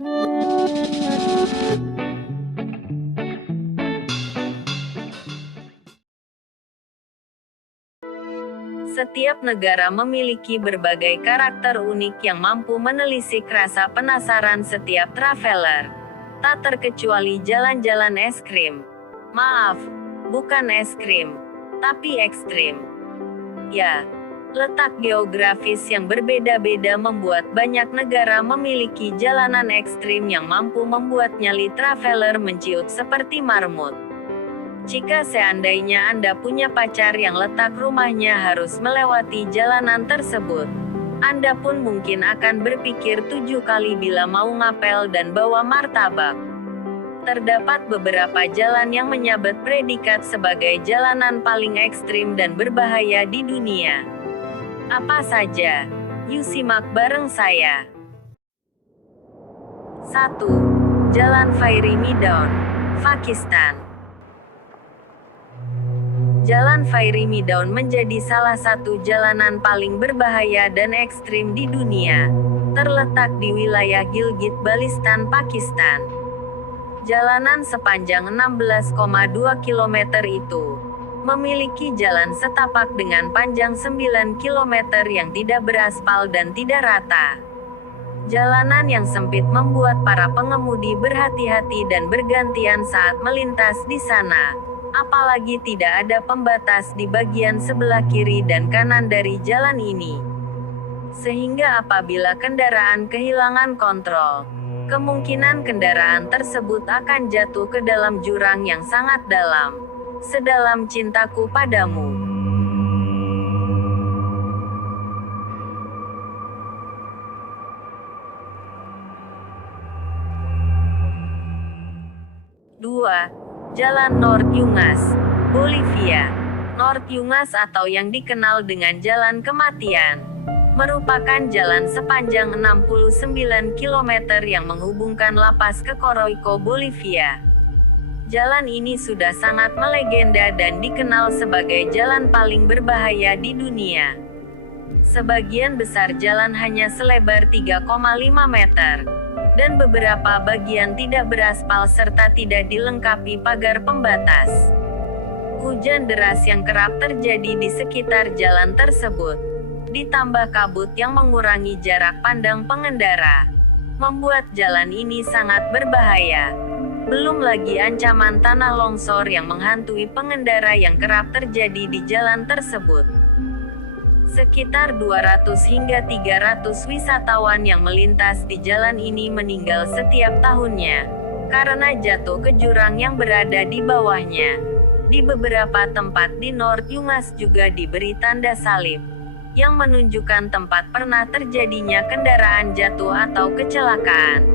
Setiap negara memiliki berbagai karakter unik yang mampu menelisik rasa penasaran setiap traveler. Tak terkecuali jalan-jalan es krim. Maaf, bukan es krim, tapi ekstrim. Ya, letak geografis yang berbeda-beda membuat banyak negara memiliki jalanan ekstrim yang mampu membuat nyali traveler menciut seperti marmut. Jika seandainya Anda punya pacar yang letak rumahnya harus melewati jalanan tersebut, Anda pun mungkin akan berpikir 7 kali bila mau ngapel dan bawa martabak. Terdapat beberapa jalan yang menyabet predikat sebagai jalanan paling ekstrim dan berbahaya di dunia. Apa saja? Yuk simak bareng saya. 1. Jalan Fairy Meadow, Pakistan. Jalan Fairy Meadow menjadi salah satu jalanan paling berbahaya dan ekstrim di dunia. Terletak di wilayah Gilgit-Baltistan, Pakistan. Jalanan sepanjang 16,2 km itu memiliki jalan setapak dengan panjang 9 km yang tidak beraspal dan tidak rata. Jalanan yang sempit membuat para pengemudi berhati-hati dan bergantian saat melintas di sana. Apalagi tidak ada pembatas di bagian sebelah kiri dan kanan dari jalan ini. Sehingga apabila kendaraan kehilangan kontrol, kemungkinan kendaraan tersebut akan jatuh ke dalam jurang yang sangat dalam. Sedalam cintaku padamu. Dua. Jalan North Yungas, Bolivia. North Yungas atau yang dikenal dengan Jalan Kematian, merupakan jalan sepanjang 69 km yang menghubungkan La Paz ke Coroico, Bolivia. Jalan ini sudah sangat melegenda dan dikenal sebagai jalan paling berbahaya di dunia. Sebagian besar jalan hanya selebar 3,5 meter. Dan beberapa bagian tidak beraspal serta tidak dilengkapi pagar pembatas. Hujan deras yang kerap terjadi di sekitar jalan tersebut, ditambah kabut yang mengurangi jarak pandang pengendara, membuat jalan ini sangat berbahaya. Belum lagi ancaman tanah longsor yang menghantui pengendara yang kerap terjadi di jalan tersebut. Sekitar 200 hingga 300 wisatawan yang melintas di jalan ini meninggal setiap tahunnya, karena jatuh ke jurang yang berada di bawahnya. Di beberapa tempat di North Yungas juga diberi tanda salib, yang menunjukkan tempat pernah terjadinya kendaraan jatuh atau kecelakaan.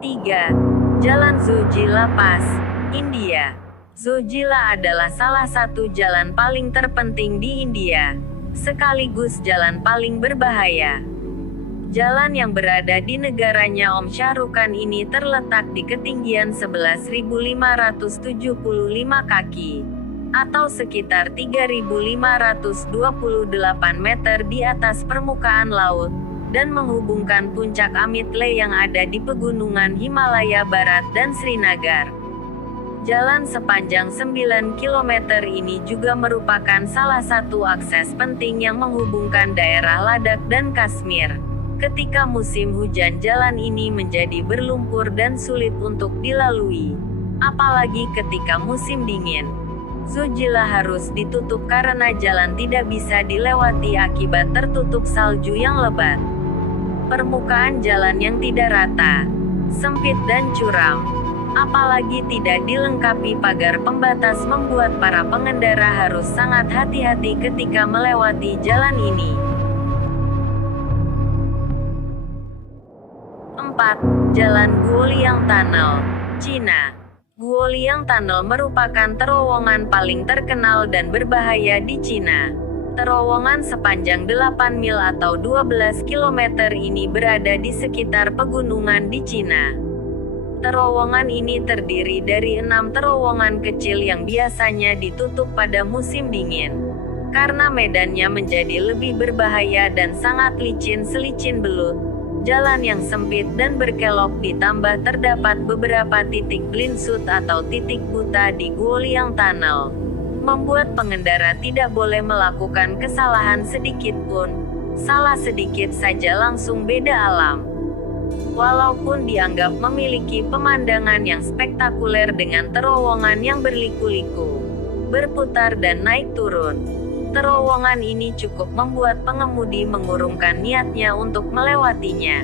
3. Jalan Zojila Pass, India. Zojila adalah salah satu jalan paling terpenting di India, sekaligus jalan paling berbahaya. Jalan yang berada di negaranya Om Shah Rukh Khan ini terletak di ketinggian 11.575 kaki, atau sekitar 3.528 meter di atas permukaan laut, dan menghubungkan puncak Amitle yang ada di pegunungan Himalaya Barat dan Srinagar. Jalan sepanjang 9 km ini juga merupakan salah satu akses penting yang menghubungkan daerah Ladakh dan Kashmir. Ketika musim hujan jalan ini menjadi berlumpur dan sulit untuk dilalui. Apalagi ketika musim dingin. Zojila harus ditutup karena jalan tidak bisa dilewati akibat tertutup salju yang lebat. Permukaan jalan yang tidak rata, sempit dan curam, apalagi tidak dilengkapi pagar pembatas membuat para pengendara harus sangat hati-hati ketika melewati jalan ini. 4. Jalan Guoliang Tunnel, Cina. Guoliang Tunnel merupakan terowongan paling terkenal dan berbahaya di Cina. Terowongan sepanjang 8 mil atau 12 km ini berada di sekitar pegunungan di Cina. Terowongan ini terdiri dari 6 terowongan kecil yang biasanya ditutup pada musim dingin. Karena medannya menjadi lebih berbahaya dan sangat licin selicin belut, jalan yang sempit dan berkelok ditambah terdapat beberapa titik blind spot atau titik buta di Guoliang Tunnel, membuat pengendara tidak boleh melakukan kesalahan sedikit pun. Salah sedikit saja langsung beda alam. Walaupun dianggap memiliki pemandangan yang spektakuler dengan terowongan yang berliku-liku, berputar dan naik turun, terowongan ini cukup membuat pengemudi mengurungkan niatnya untuk melewatinya.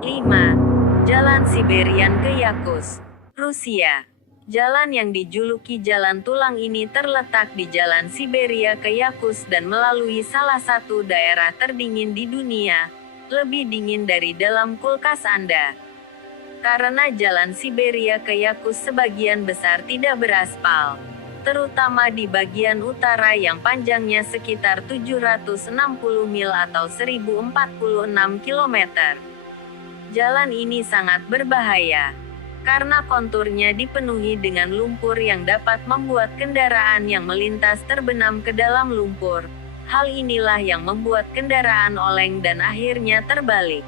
5. Jalan Siberian ke Yakutsk, Rusia. Jalan yang dijuluki Jalan Tulang ini terletak di Jalan Siberia ke Yakutsk dan melalui salah satu daerah terdingin di dunia, lebih dingin dari dalam kulkas Anda. Karena Jalan Siberia ke Yakutsk sebagian besar tidak beraspal, terutama di bagian utara yang panjangnya sekitar 760 mil atau 1046 km. Jalan ini sangat berbahaya karena konturnya dipenuhi dengan lumpur yang dapat membuat kendaraan yang melintas terbenam ke dalam lumpur. Hal inilah yang membuat kendaraan oleng dan akhirnya terbalik.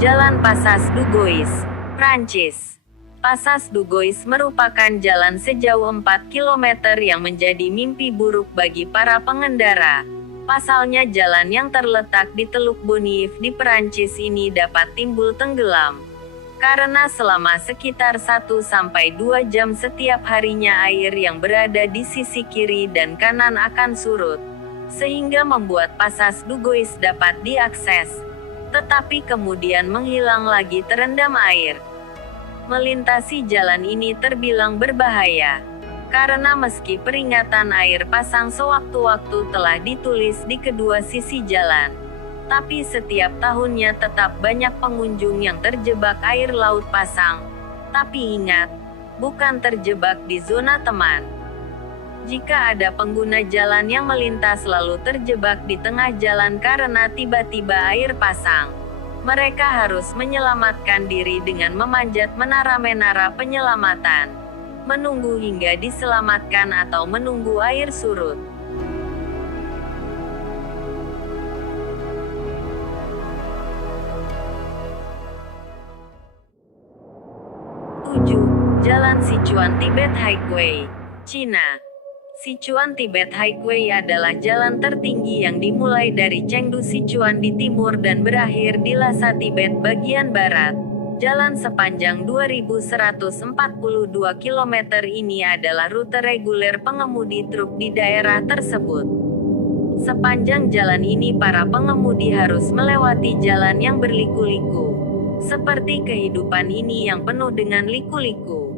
Jalan Passage du Gois, Prancis. Passage du Gois merupakan jalan sejauh 4 km yang menjadi mimpi buruk bagi para pengendara. Pasalnya jalan yang terletak di Teluk Boniv di Perancis ini dapat timbul tenggelam. Karena selama sekitar 1-2 jam setiap harinya air yang berada di sisi kiri dan kanan akan surut, sehingga membuat Passage du Gois dapat diakses, tetapi kemudian menghilang lagi terendam air. Melintasi jalan ini terbilang berbahaya, karena meski peringatan air pasang sewaktu-waktu telah ditulis di kedua sisi jalan, tapi setiap tahunnya tetap banyak pengunjung yang terjebak air laut pasang. Tapi ingat, bukan terjebak di zona teman. Jika ada pengguna jalan yang melintas lalu terjebak di tengah jalan karena tiba-tiba air pasang, mereka harus menyelamatkan diri dengan memanjat menara-menara penyelamatan, menunggu hingga diselamatkan atau menunggu air surut. 7. Jalan Sichuan Tibet Highway, Cina. Sichuan Tibet Highway adalah jalan tertinggi yang dimulai dari Chengdu Sichuan di timur dan berakhir di Lhasa Tibet bagian barat. Jalan sepanjang 2142 km ini adalah rute reguler pengemudi truk di daerah tersebut. Sepanjang jalan ini para pengemudi harus melewati jalan yang berliku-liku. Seperti kehidupan ini yang penuh dengan liku-liku.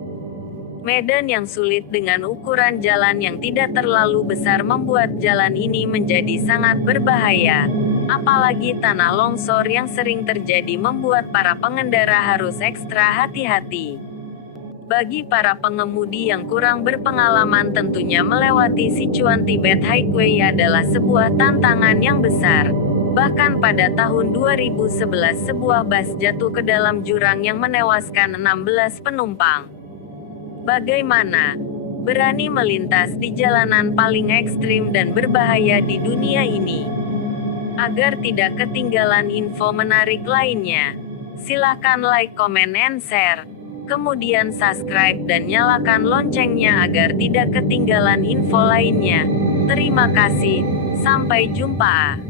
Medan yang sulit dengan ukuran jalan yang tidak terlalu besar membuat jalan ini menjadi sangat berbahaya. Apalagi tanah longsor yang sering terjadi membuat para pengendara harus ekstra hati-hati. Bagi para pengemudi yang kurang berpengalaman tentunya melewati Sichuan Tibet Highway adalah sebuah tantangan yang besar. Bahkan pada tahun 2011 sebuah bus jatuh ke dalam jurang yang menewaskan 16 penumpang. Bagaimana berani melintas di jalanan paling ekstrim dan berbahaya di dunia ini? Agar tidak ketinggalan info menarik lainnya, silakan like, comment, and share. Kemudian subscribe dan nyalakan loncengnya agar tidak ketinggalan info lainnya. Terima kasih, sampai jumpa.